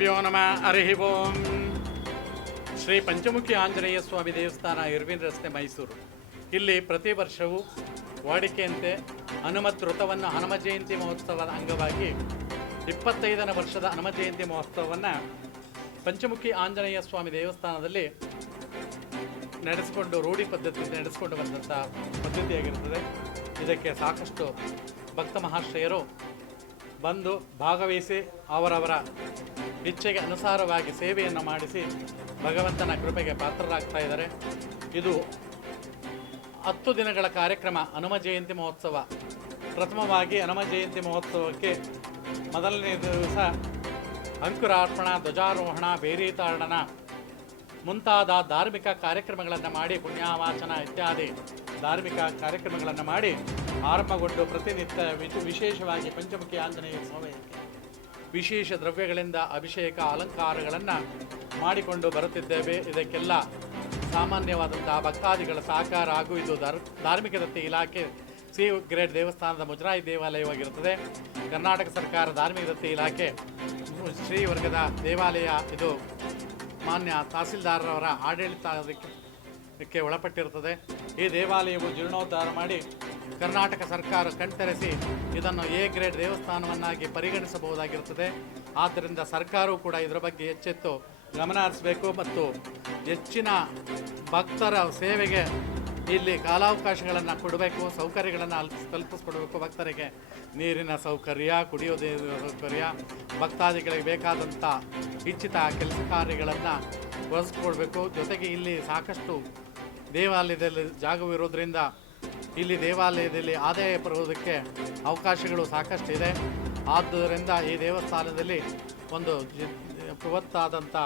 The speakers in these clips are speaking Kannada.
ಶ್ರೀಗುರುಭ್ಯೋ ನಮಃ. ಹರಿ ಓಂ. ಶ್ರೀ ಪಂಚಮುಖಿ ಆಂಜನೇಯ ಸ್ವಾಮಿ ದೇವಸ್ಥಾನ, ಇರ್ವಿನ್ ರಸ್ತೆ, ಮೈಸೂರು. ಇಲ್ಲಿ ಪ್ರತಿ ವರ್ಷವೂ ವಾಡಿಕೆಯಂತೆ ಹನುಮತ್ ವೃತವನ್ನು ಹನುಮ ಜಯಂತಿ ಮಹೋತ್ಸವದ ಅಂಗವಾಗಿ 25ನೇ ವರ್ಷದ ಹನುಮ ಜಯಂತಿ ಮಹೋತ್ಸವವನ್ನು ಪಂಚಮುಖಿ ಆಂಜನೇಯ ಸ್ವಾಮಿ ದೇವಸ್ಥಾನದಲ್ಲಿ ನಡೆಸಿಕೊಂಡು ರೂಢಿ ಪದ್ಧತಿಯಿಂದ ನಡೆಸಿಕೊಂಡು ಬಂದಂಥ ಪದ್ಧತಿಯಾಗಿರುತ್ತದೆ. ಇದಕ್ಕೆ ಸಾಕಷ್ಟು ಭಕ್ತ ಮಹಾಶಯರು ಬಂದು ಭಾಗವಹಿಸಿ ಅವರವರ ಇಚ್ಛೆಗೆ ಅನುಸಾರವಾಗಿ ಸೇವೆಯನ್ನು ಮಾಡಿಸಿ ಭಗವಂತನ ಕೃಪೆಗೆ ಪಾತ್ರರಾಗ್ತಾ ಇದ್ದಾರೆ. ಇದು 10 ದಿನಗಳ ಕಾರ್ಯಕ್ರಮ ಹನುಮ ಜಯಂತಿ ಮಹೋತ್ಸವ. ಪ್ರಥಮವಾಗಿ ಹನುಮ ಜಯಂತಿ ಮಹೋತ್ಸವಕ್ಕೆ ಮೊದಲನೇ ದಿವಸ ಅಂಕುರಾರ್ಪಣ, ಧ್ವಜಾರೋಹಣ, ಬೇರೀತಾಡನ ಮುಂತಾದ ಧಾರ್ಮಿಕ ಕಾರ್ಯಕ್ರಮಗಳನ್ನು ಮಾಡಿ, ಪುಣ್ಯವಾಚನ ಇತ್ಯಾದಿ ಧಾರ್ಮಿಕ ಕಾರ್ಯಕ್ರಮಗಳನ್ನು ಮಾಡಿ ಆರಂಭಗೊಂಡು ಪ್ರತಿನಿತ್ಯ ವಿಶೇಷವಾಗಿ ಪಂಚಮುಖಿ ಆಂಜನೇಯ ಸ್ವಾಮಿಗೆ ವಿಶೇಷ ದ್ರವ್ಯಗಳಿಂದ ಅಭಿಷೇಕ ಅಲಂಕಾರಗಳನ್ನು ಮಾಡಿಕೊಂಡು ಬರುತ್ತಿದ್ದೇವೆ. ಇದಕ್ಕೆಲ್ಲ ಸಾಮಾನ್ಯವಾದಂತಹ ಭಕ್ತಾದಿಗಳ ಸಹಕಾರ ಹಾಗೂ ಇದು ಧಾರ್ಮಿಕ ದತ್ತಿ ಇಲಾಖೆ ಸಿ ಗ್ರೇಡ್ ದೇವಸ್ಥಾನದ ಮುಜರಾಯಿ ದೇವಾಲಯವಾಗಿರುತ್ತದೆ. ಕರ್ನಾಟಕ ಸರ್ಕಾರ ಧಾರ್ಮಿಕ ದತ್ತಿ ಇಲಾಖೆ ಶ್ರೀವರ್ಗದ ದೇವಾಲಯ. ಇದು ಮಾನ್ಯ ತಹಸೀಲ್ದಾರರವರ ಆಡಳಿತಕ್ಕೆ ಒಳಪಟ್ಟಿರುತ್ತದೆ. ಈ ದೇವಾಲಯವು ಜೀರ್ಣೋದ್ಧಾರ ಮಾಡಿ ಕರ್ನಾಟಕ ಸರ್ಕಾರ ಕಣ್ತೆರೆಸಿ ಇದನ್ನು ಎ ಗ್ರೇಡ್ ದೇವಸ್ಥಾನವನ್ನಾಗಿ ಪರಿಗಣಿಸಬಹುದಾಗಿರುತ್ತದೆ. ಆದ್ದರಿಂದ ಸರ್ಕಾರವು ಕೂಡ ಇದರ ಬಗ್ಗೆ ಎಚ್ಚೆತ್ತು ಗಮನ ಹರಿಸಬೇಕು ಮತ್ತು ಹೆಚ್ಚಿನ ಭಕ್ತರ ಸೇವೆಗೆ ಇಲ್ಲಿ ಕಾಲಾವಕಾಶಗಳನ್ನು ಕೊಡಬೇಕು, ಸೌಕರ್ಯಗಳನ್ನು ಕಲ್ಪಿಸ್ಕೊಡಬೇಕು. ಭಕ್ತರಿಗೆ ನೀರಿನ ಸೌಕರ್ಯ, ಕುಡಿಯೋದೇ ಸೌಕರ್ಯ, ಭಕ್ತಾದಿಗಳಿಗೆ ಬೇಕಾದಂಥ ಇಚ್ಛಿತ ಕೆಲಸ ಕಾರ್ಯಗಳನ್ನು ಒದಗಿಸ್ಕೊಡ್ಬೇಕು. ಜೊತೆಗೆ ಇಲ್ಲಿ ಸಾಕಷ್ಟು ದೇವಾಲಯದಲ್ಲಿ ಜಾಗವಿರೋದ್ರಿಂದ ಇಲ್ಲಿ ದೇವಾಲಯದಲ್ಲಿ ಆದಾಯ ಬರುವುದಕ್ಕೆ ಅವಕಾಶಗಳು ಸಾಕಷ್ಟು ಇದೆ. ಆದ್ದರಿಂದ ಈ ದೇವಸ್ಥಾನದಲ್ಲಿ ಒಂದು ಬೃಹತ್ತಾದಂಥ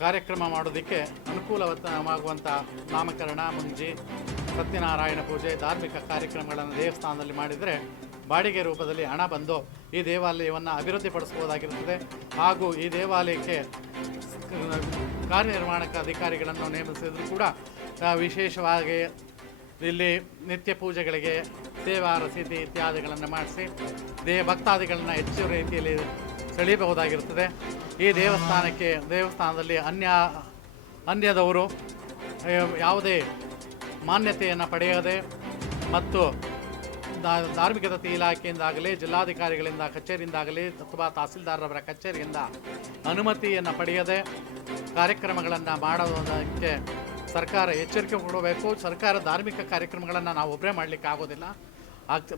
ಕಾರ್ಯಕ್ರಮ ಮಾಡೋದಕ್ಕೆ ಅನುಕೂಲವಾಗುವಂಥ ನಾಮಕರಣ, ಮುಂಜಿ, ಸತ್ಯನಾರಾಯಣ ಪೂಜೆ, ಧಾರ್ಮಿಕ ಕಾರ್ಯಕ್ರಮಗಳನ್ನು ದೇವಸ್ಥಾನದಲ್ಲಿ ಮಾಡಿದರೆ ಬಾಡಿಗೆ ರೂಪದಲ್ಲಿ ಹಣ ಬಂದು ಈ ದೇವಾಲಯವನ್ನು ಅಭಿವೃದ್ಧಿಪಡಿಸಬಹುದಾಗಿರುತ್ತದೆ. ಹಾಗೂ ಈ ದೇವಾಲಯಕ್ಕೆ ಕಾರ್ಯನಿರ್ವಹಣಕ ಅಧಿಕಾರಿಗಳನ್ನು ನೇಮಿಸಿದರೂ ಕೂಡ ವಿಶೇಷವಾಗಿ ಇಲ್ಲಿ ನಿತ್ಯ ಪೂಜೆಗಳಿಗೆ ಸೇವಾ ರಸೀದಿ ಇತ್ಯಾದಿಗಳನ್ನು ಮಾಡಿಸಿ ಭಕ್ತಾದಿಗಳನ್ನು ಹೆಚ್ಚು ರೀತಿಯಲ್ಲಿ ಸೆಳೆಯಬಹುದಾಗಿರುತ್ತದೆ. ಈ ದೇವಸ್ಥಾನದಲ್ಲಿ ಅನ್ಯದವರು ಯಾವುದೇ ಮಾನ್ಯತೆಯನ್ನು ಪಡೆಯದೆ ಮತ್ತು ಧಾರ್ಮಿಕ ದತ್ತಿ ಇಲಾಖೆಯಿಂದಾಗಲಿ, ಜಿಲ್ಲಾಧಿಕಾರಿಗಳಿಂದ ಕಚೇರಿಯಿಂದಾಗಲಿ ಅಥವಾ ತಹಸೀಲ್ದಾರರವರ ಕಚೇರಿಯಿಂದ ಅನುಮತಿಯನ್ನು ಪಡೆಯದೆ ಕಾರ್ಯಕ್ರಮಗಳನ್ನು ಮಾಡೋದಕ್ಕೆ ಸರ್ಕಾರ ಎಚ್ಚರಿಕೆ ಕೊಡಬೇಕು. ಸರ್ಕಾರ ಧಾರ್ಮಿಕ ಕಾರ್ಯಕ್ರಮಗಳನ್ನು ನಾವು ಒಬ್ಬರೇ ಮಾಡಲಿಕ್ಕೆ ಆಗೋದಿಲ್ಲ.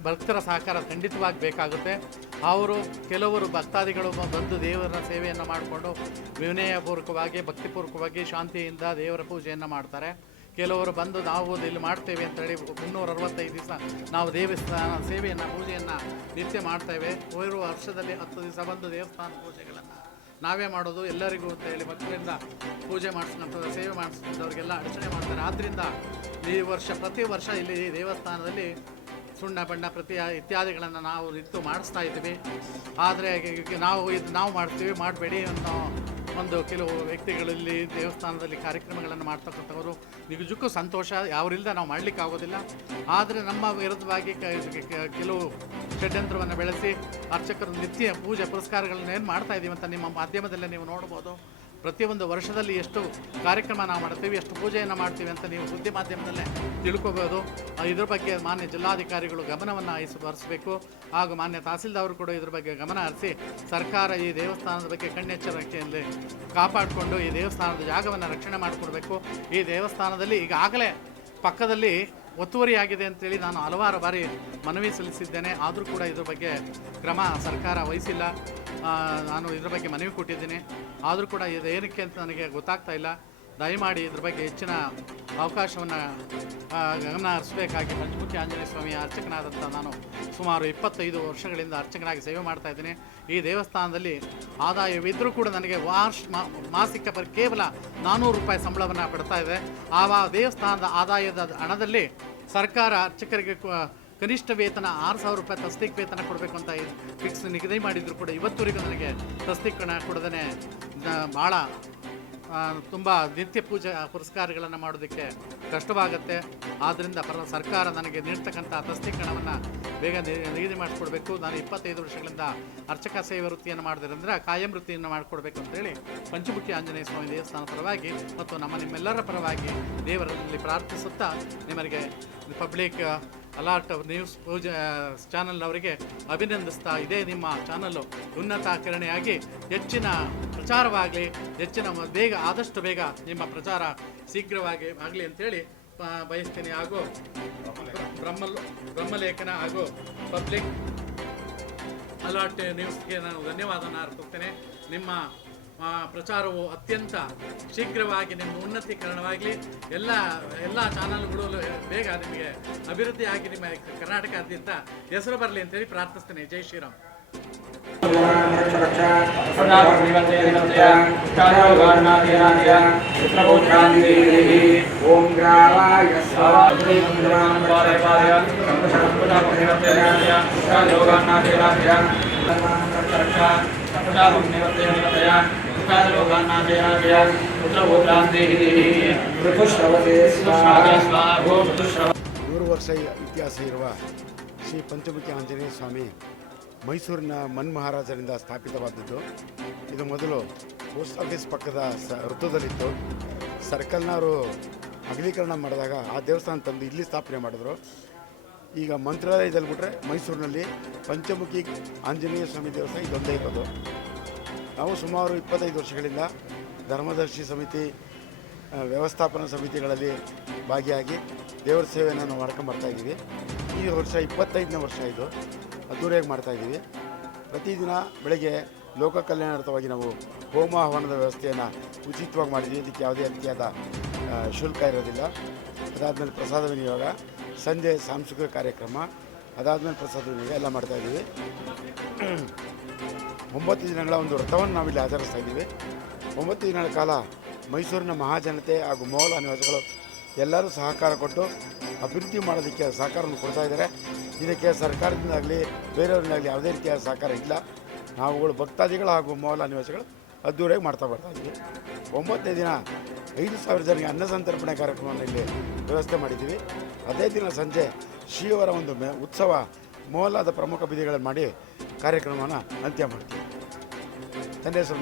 ಭಕ್ತರ ಸಹಕಾರ ಖಂಡಿತವಾಗಿ ಬೇಕಾಗುತ್ತೆ. ಕೆಲವರು ಭಕ್ತಾದಿಗಳು ಬಂದು ದೇವರ ಸೇವೆಯನ್ನು ಮಾಡಿಕೊಂಡು ವಿನಯಪೂರ್ವಕವಾಗಿ, ಭಕ್ತಿಪೂರ್ವಕವಾಗಿ, ಶಾಂತಿಯಿಂದ ದೇವರ ಪೂಜೆಯನ್ನು ಮಾಡ್ತಾರೆ. ಕೆಲವರು ಬಂದು ನಾವು ಇಲ್ಲಿ ಮಾಡ್ತೇವೆ ಅಂತೇಳಿ 365 ದಿವಸ ನಾವು ದೇವಸ್ಥಾನ ಸೇವೆಯನ್ನು, ಪೂಜೆಯನ್ನು ನಿತ್ಯ ಮಾಡ್ತೇವೆ. ವರ್ಷದಲ್ಲಿ 10 ದಿವಸ ಬಂದು ದೇವಸ್ಥಾನ ಪೂಜೆಗಳನ್ನು ನಾವೇ ಮಾಡೋದು ಎಲ್ಲರಿಗೂ ಅಂತೇಳಿ ಭಕ್ತರಿಂದ ಪೂಜೆ ಮಾಡಿಸ್ಕೊಂಥ ಸೇವೆ ಮಾಡಿಸ್ಕೊಂಥವ್ರಿಗೆಲ್ಲ ಅಡಚಣೆ ಮಾಡ್ತಾರೆ. ಆದ್ದರಿಂದ ಪ್ರತಿ ವರ್ಷ ಇಲ್ಲಿ ದೇವಸ್ಥಾನದಲ್ಲಿ ಸುಣ್ಣ ಬಣ್ಣ ಇತ್ಯಾದಿಗಳನ್ನು ನಾವು ನಿಂತು ಮಾಡಿಸ್ತಾ ಇದ್ದೀವಿ. ಆದರೆ ನಾವು ಮಾಡ್ತೀವಿ, ಮಾಡಬೇಡಿ ಅನ್ನೋ ಕೆಲವು ವ್ಯಕ್ತಿಗಳಲ್ಲಿ ದೇವಸ್ಥಾನದಲ್ಲಿ ಕಾರ್ಯಕ್ರಮಗಳನ್ನು ಮಾಡ್ತಕ್ಕಂಥವರು ನಿಜಕ್ಕೂ ಸಂತೋಷ. ಅವರಿಲ್ಲದೆ ನಾವು ಮಾಡಲಿಕ್ಕೆ ಆಗೋದಿಲ್ಲ. ಆದರೆ ನಮ್ಮ ವಿರುದ್ಧವಾಗಿ ಕೆಲವು ಷಡ್ಯಂತ್ರವನ್ನು ಬೆಳೆಸಿ ಅರ್ಚಕರು ನಿತ್ಯ ಪೂಜೆ ಪುರಸ್ಕಾರಗಳನ್ನ ಏನು ಮಾಡ್ತಾ ಇದ್ದೀವಿ ಅಂತ ನಿಮ್ಮ ಮಾಧ್ಯಮದಲ್ಲೇ ನೀವು ನೋಡ್ಬೋದು. ಪ್ರತಿಯೊಂದು ವರ್ಷದಲ್ಲಿ ಎಷ್ಟು ಕಾರ್ಯಕ್ರಮ ನಾವು ಮಾಡ್ತೀವಿ, ಎಷ್ಟು ಪೂಜೆಯನ್ನು ಮಾಡ್ತೀವಿ ಅಂತ ನೀವು ಸುದ್ದಿ ಮಾಧ್ಯಮದಲ್ಲೇ ತಿಳ್ಕೊಬೋದು. ಇದ್ರ ಬಗ್ಗೆ ಮಾನ್ಯ ಜಿಲ್ಲಾಧಿಕಾರಿಗಳು ಗಮನವನ್ನು ಹರಿಸಬೇಕು. ಹಾಗೂ ಮಾನ್ಯ ತಹಸೀಲ್ದಾರರು ಕೂಡ ಇದ್ರ ಬಗ್ಗೆ ಗಮನ ಹರಿಸಿ ಸರ್ಕಾರ ಈ ದೇವಸ್ಥಾನದ ಬಗ್ಗೆ ಕಣ್ಣೆಚ್ಚರಿಕೆಯಲ್ಲಿ ಕಾಪಾಡಿಕೊಂಡು ಈ ದೇವಸ್ಥಾನದ ಜಾಗವನ್ನು ರಕ್ಷಣೆ ಮಾಡಿಕೊಡ್ಬೇಕು. ಈ ದೇವಸ್ಥಾನದಲ್ಲಿ ಈಗಾಗಲೇ ಪಕ್ಕದಲ್ಲಿ ಒತ್ತುವರಿಯಾಗಿದೆ ಅಂತೇಳಿ ನಾನು ಹಲವಾರು ಬಾರಿ ಮನವಿ ಸಲ್ಲಿಸಿದ್ದೇನೆ. ಆದರೂ ಕೂಡ ಇದ್ರ ಬಗ್ಗೆ ಕ್ರಮ ಸರ್ಕಾರ ವಹಿಸಿಲ್ಲ. ನಾನು ಇದ್ರ ಬಗ್ಗೆ ಮನವಿ ಕೊಟ್ಟಿದ್ದೀನಿ. ಆದರೂ ಕೂಡ ಇದು ಏನಕ್ಕೆ ಅಂತ ನನಗೆ ಗೊತ್ತಾಗ್ತಾ ಇಲ್ಲ. ದಯಮಾಡಿ ಇದ್ರ ಬಗ್ಗೆ ಹೆಚ್ಚಿನ ಅವಕಾಶವನ್ನು ಗಮನ ಹರಿಸಬೇಕಾಗಿ ಪಂಚಮುಖಿ ಆಂಜನೇಯ ಸ್ವಾಮಿಯ ಅರ್ಚಕನಾದಂಥ ನಾನು ಸುಮಾರು 25 ವರ್ಷಗಳಿಂದ ಅರ್ಚಕನಾಗಿ ಸೇವೆ ಮಾಡ್ತಾಯಿದ್ದೀನಿ. ಈ ದೇವಸ್ಥಾನದಲ್ಲಿ ಆದಾಯವಿದ್ದರೂ ಕೂಡ ನನಗೆ ಮಾಸಿಕ ಕೇವಲ 400 ರೂಪಾಯಿ ಸಂಬಳವನ್ನು ಪಡ್ತಾ ಇದೆ. ಆ ದೇವಸ್ಥಾನದ ಆದಾಯದ ಹಣದಲ್ಲಿ ಸರ್ಕಾರ ಅರ್ಚಕರಿಗೆ ಕನಿಷ್ಠ ವೇತನ 6,000 ರೂಪಾಯಿ ತಸ್ತಿಕ್ ವೇತನ ಕೊಡಬೇಕು ಅಂತ ಫಿಕ್ಸ್ ನಿಗದಿ ಮಾಡಿದ್ರು ಕೂಡ ಇವತ್ತುವರೆಗೂ ನನಗೆ ತಸ್ತಿಕ್ ಕೊಡದೇ ಭಾಳ ತುಂಬ ನಿತ್ಯ ಪೂಜೆ ಪುರಸ್ಕಾರಗಳನ್ನು ಮಾಡೋದಕ್ಕೆ ಕಷ್ಟವಾಗುತ್ತೆ. ಆದ್ದರಿಂದ ಸರ್ಕಾರ ನನಗೆ ನೀಡ್ತಕ್ಕಂಥ ತಸ್ತೀಕರಣವನ್ನು ಬೇಗ ನಿಗದಿ ಮಾಡಿಕೊಡ್ಬೇಕು. ನಾನು 25 ವರ್ಷಗಳಿಂದ ಅರ್ಚಕ ಸೇವೆ ವೃತ್ತಿಯನ್ನು ಮಾಡಿದ್ರಿಂದ ಕಾಯಂ ವೃತ್ತಿಯನ್ನು ಮಾಡಿಕೊಡ್ಬೇಕು ಅಂತೇಳಿ ಪಂಚಮುಖಿ ಆಂಜನೇಯ ಸ್ವಾಮಿ ದೇವಸ್ಥಾನ ಪರವಾಗಿ ಮತ್ತು ನಿಮ್ಮೆಲ್ಲರ ಪರವಾಗಿ ದೇವರಲ್ಲಿ ಪ್ರಾರ್ಥಿಸುತ್ತಾ ನಿಮಗೆ ಪಬ್ಲಿಕ್ ಅಲರ್ಟ್ ನ್ಯೂಸ್ ಚಾನಲ್ನವರಿಗೆ ಅಭಿನಂದಿಸ್ತಾ, ಇದೇ ನಿಮ್ಮ ಚಾನಲ್ಲು ಉನ್ನತಾಕರಣೆಯಾಗಿ ಹೆಚ್ಚಿನ ಪ್ರಚಾರವಾಗಲಿ, ಹೆಚ್ಚಿನ ಆದಷ್ಟು ಬೇಗ ನಿಮ್ಮ ಪ್ರಚಾರ ಶೀಘ್ರವಾಗಿ ಆಗಲಿ ಅಂತೇಳಿ ಬಯಸ್ತೀನಿ. ಹಾಗೂ ಬ್ರಹ್ಮಲೇಖನ ಹಾಗೂ ಪಬ್ಲಿಕ್ ಅಲರ್ಟ್ ನ್ಯೂಸ್ಗೆ ನಾನು ಧನ್ಯವಾದನ ಅರ್ಪಿಸ್ತೇನೆ. ನಿಮ್ಮ ಪ್ರಚಾರವು ಅತ್ಯಂತ ಶೀಘ್ರವಾಗಿ ನಿಮ್ಮ ಉನ್ನತೀಕರಣವಾಗಲಿ, ಎಲ್ಲ ಚಾನಲ್ಗಳು ಬೇಗ ನಿಮಗೆ ಅಭಿವೃದ್ಧಿಯಾಗಿ ನಿಮ್ಮ ಕರ್ನಾಟಕದಾದ್ಯಂತ ಹೆಸರು ಬರಲಿ ಅಂತೇಳಿ ಪ್ರಾರ್ಥಿಸ್ತೇನೆ. ಜೈ ಶ್ರೀರಾಮ್. ನೂರು ವರ್ಷ ಇತಿಹಾಸ ಇರುವ ಶ್ರೀ ಪಂಚಮುಖಿ ಆಂಜನೇಯ ಸ್ವಾಮಿ ಮೈಸೂರಿನ ಮನ್ಮಹಾರಾಜರಿಂದ ಸ್ಥಾಪಿತವಾದದ್ದು. ಇದು ಮೊದಲು ಪೋಸ್ಟ್ ಆಫೀಸ್ ಪಕ್ಕದ ವೃತ್ತದಲ್ಲಿತ್ತು. ಸರ್ಕಲ್ನವರು ಅಗಲೀಕರಣ ಮಾಡಿದಾಗ ಆ ದೇವಸ್ಥಾನ ತಂದು ಇಲ್ಲಿ ಸ್ಥಾಪನೆ ಮಾಡಿದ್ರು. ಈಗ ಮಂತ್ರಾಲಯದಲ್ಲಿ ಬಿಟ್ಟರೆ ಮೈಸೂರಿನಲ್ಲಿ ಪಂಚಮುಖಿ ಆಂಜನೇಯ ಸ್ವಾಮಿ ದೇವಸ್ಥಾನ ಇದೊಂದೇ ಇರೋದು. ನಾವು ಸುಮಾರು 25 ವರ್ಷಗಳಿಂದ ಧರ್ಮದರ್ಶಿ ಸಮಿತಿ, ವ್ಯವಸ್ಥಾಪನಾ ಸಮಿತಿಗಳಲ್ಲಿ ಭಾಗಿಯಾಗಿ ದೇವರ ಸೇವೆಯನ್ನು ನಾವು ಮಾಡ್ಕೊಂಬರ್ತಾಯಿದ್ದೀವಿ. ಈ ವರ್ಷ 25ನೇ ವರ್ಷ ಇದು ಅದ್ದೂರಿಯಾಗಿ ಮಾಡ್ತಾಯಿದ್ದೀವಿ. ಪ್ರತಿದಿನ ಬೆಳಗ್ಗೆ ಲೋಕ ಕಲ್ಯಾಣಾರ್ಥವಾಗಿ ನಾವು ಹೋಮ ಹವನದ ವ್ಯವಸ್ಥೆಯನ್ನು ಉಚಿತವಾಗಿ ಮಾಡಿದ್ದೀವಿ. ಇದಕ್ಕೆ ಯಾವುದೇ ರೀತಿಯಾದ ಶುಲ್ಕ ಇರೋದಿಲ್ಲ. ಅದಾದಮೇಲೆ ಪ್ರಸಾದ ವಿನಿಯೋಗ, ಸಂಜೆ ಸಾಂಸ್ಕೃತಿಕ ಕಾರ್ಯಕ್ರಮ, ಅದಾದಮೇಲೆ ಪ್ರಸಾದ ವಿನಿಯೋಗ ಎಲ್ಲ ಮಾಡ್ತಾಯಿದ್ದೀವಿ. 9 ದಿನಗಳ ಒಂದು ವ್ರತವನ್ನು ನಾವಿಲ್ಲಿ ಆಚರಿಸ್ತಾ ಇದ್ದೀವಿ. 9 ದಿನಗಳ ಕಾಲ ಮೈಸೂರಿನ ಮಹಾಜನತೆ ಹಾಗೂ ಮೊಘಲ ನಿವಾಸಿಗಳು ಎಲ್ಲರೂ ಸಹಕಾರ ಕೊಟ್ಟು ಅಭಿವೃದ್ಧಿ ಮಾಡೋದಕ್ಕೆ ಸಹಕಾರವನ್ನು ಕೊಡ್ತಾ ಇದ್ದಾರೆ. ಇದಕ್ಕೆ ಸರ್ಕಾರದಿಂದಾಗಲಿ ಬೇರೆಯವರಿಂದಾಗಲಿ ಯಾವುದೇ ರೀತಿಯ ಸಹಕಾರ ಇಲ್ಲ. ನಾವುಗಳು ಭಕ್ತಾದಿಗಳು ಹಾಗೂ ಮೊಘಲ ನಿವಾಸಿಗಳು ಅದ್ದೂರಿಯಾಗಿ ಮಾಡ್ತಾ ಬರ್ತಾಯಿದ್ವಿ. 9ನೇ ದಿನ 5,000 ಜನರಿಗೆ ಅನ್ನ ಸಂತರ್ಪಣೆ ಕಾರ್ಯಕ್ರಮವನ್ನು ಇಲ್ಲಿ ವ್ಯವಸ್ಥೆ ಮಾಡಿದ್ದೀವಿ. ಅದೇ ದಿನ ಸಂಜೆ ಶ್ರೀಯವರ ಒಂದು ಉತ್ಸವ ಮೊಘಲದ ಪ್ರಮುಖ ಬೀದಿಗಳಲ್ಲಿ ಮಾಡಿ ಕಾರ್ಯಕ್ರಮವನ್ನು ಅಂತ್ಯ ಮಾಡ್ತೀವಿ. ನನ್ನ ಹೆಸರು